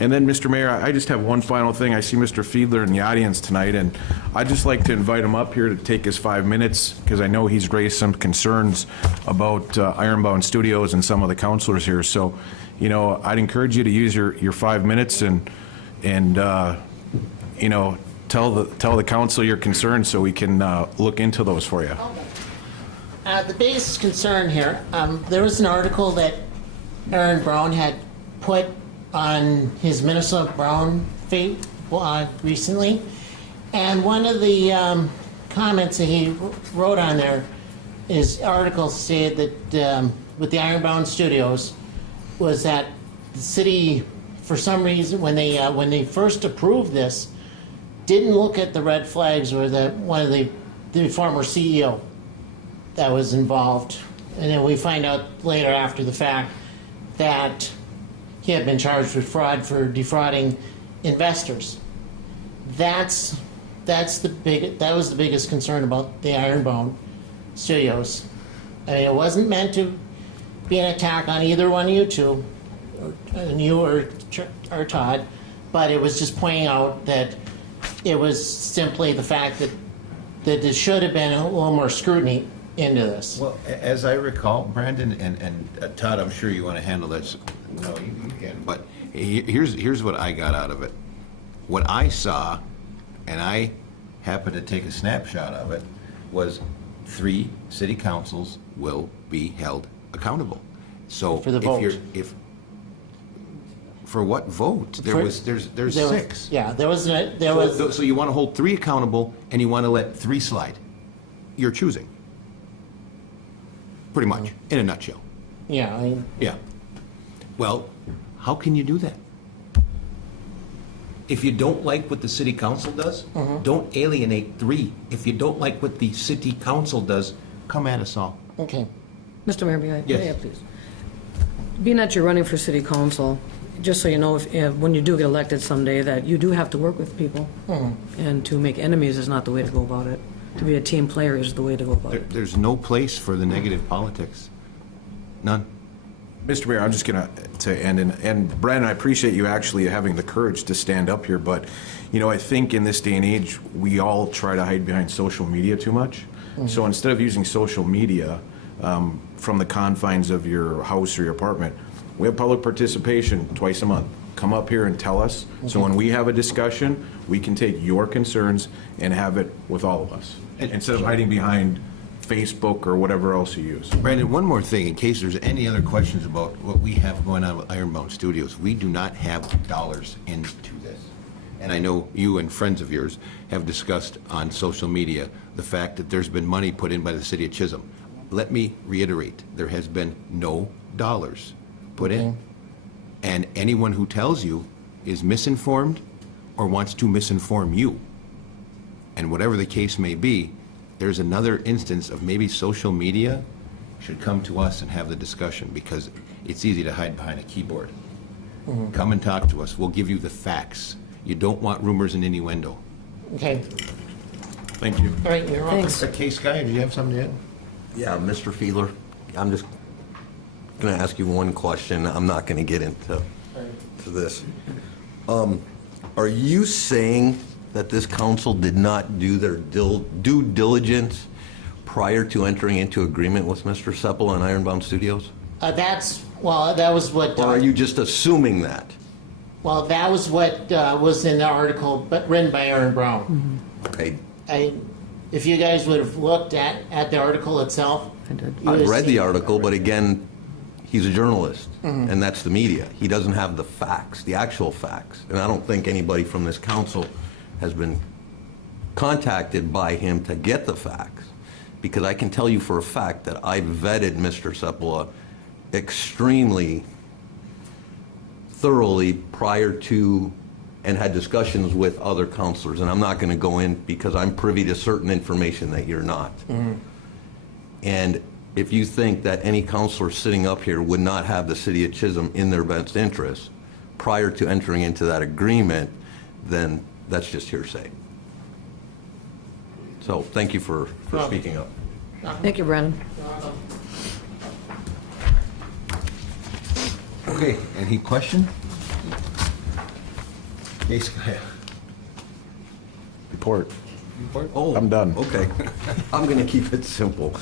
And then, Mr. Mayor, I just have one final thing. I see Mr. Fiedler in the audience tonight, and I'd just like to invite him up here to take his 5 minutes, because I know he's raised some concerns about Ironbound Studios and some of the councilors here. So, you know, I'd encourage you to use your 5 minutes and you know, tell the council your concerns so we can look into those for you. The biggest concern here, there was an article that Aaron Brown had put on his Minnesota Brown feed recently, and one of the comments that he wrote on there, his article said that with the Ironbound Studios, was that the city, for some reason, when they first approved this, didn't look at the red flags or one of the former CEO that was involved, and then we find out later after the fact that he had been charged with fraud for defrauding investors. That was the biggest concern about the Ironbound Studios. I mean, it wasn't meant to be an attack on either one of you two, or Todd, but it was just pointing out that it was simply the fact that there should have been a little more scrutiny into this. Well, as I recall, Brandon and Todd, I'm sure you want to handle this. No, you can. But here's what I got out of it. What I saw, and I happened to take a snapshot of it, was 3 city councils will be held accountable. So For the vote. For what vote? There's 6. Yeah, there was. So you want to hold 3 accountable, and you want to let 3 slide. You're choosing. Pretty much, in a nutshell. Yeah, I mean, Yeah. Well, how can you do that? If you don't like what the city council does, don't alienate 3. If you don't like what the city council does, come at us all. okay. Mr. Mayor, may I? Yes. May I please? Being that you're running for city council, just so you know, if when you do get elected someday, that you do have to work with people. And to make enemies is not the way to go about it. To be a team player is the way to go about it. There's no place for the negative politics. None. Mr. Mayor, I'm just going to end, and Brandon, I appreciate you actually having the courage to stand up here, but, you know, I think in this day and age, we all try to hide behind social media too much. So instead of using social media from the confines of your house or your apartment, we have public participation twice a month. Come up here and tell us. So when we have a discussion, we can take your concerns and have it with all of us, instead of hiding behind Facebook or whatever else you use. Brandon, one more thing, in case there's any other questions about what we have going on with Ironbound Studios. We do not have dollars into this. And I know you and friends of yours have discussed on social media the fact that there's been money put in by the city of Chisholm. Let me reiterate, there has been no dollars put in. And anyone who tells you is misinformed or wants to misinform you. And whatever the case may be, there's another instance of maybe social media should come to us and have the discussion, because it's easy to hide behind a keyboard. Come and talk to us. We'll give you the facts. You don't want rumors and innuendo. Okay. Thank you. All right, you're welcome. Thanks. Case Guy, do you have something to add? Yeah, Mr. Fiedler, I'm just going to ask you one question. I'm not going to get into this. Are you saying that this council did not do their due diligence prior to entering into agreement with Mr. Seppel and Ironbound Studios? That was what. Or are you just assuming that? Well, that was what was in the article, but written by Aaron Brown. Okay, If you guys would have looked at the article itself, I did. you would I've have read the seen- article, but again, he's a journalist, and that's the media. He doesn't have the facts, the actual facts. And I don't think anybody from this council has been contacted by him to get the facts, because I can tell you for a fact that I vetted Mr. Seppala extremely thoroughly prior to and had discussions with other counselors. And I'm not going to go in because I'm privy to certain information that you're not. And if you think that any counselor sitting up here would not have the city of Chisholm in their best interest prior to entering into that agreement, then that's just hearsay. So thank you for speaking up. Thank you, Brandon. Okay, any question? Case, go ahead. Report. Oh, I'm done. Okay. I'm going to keep it simple.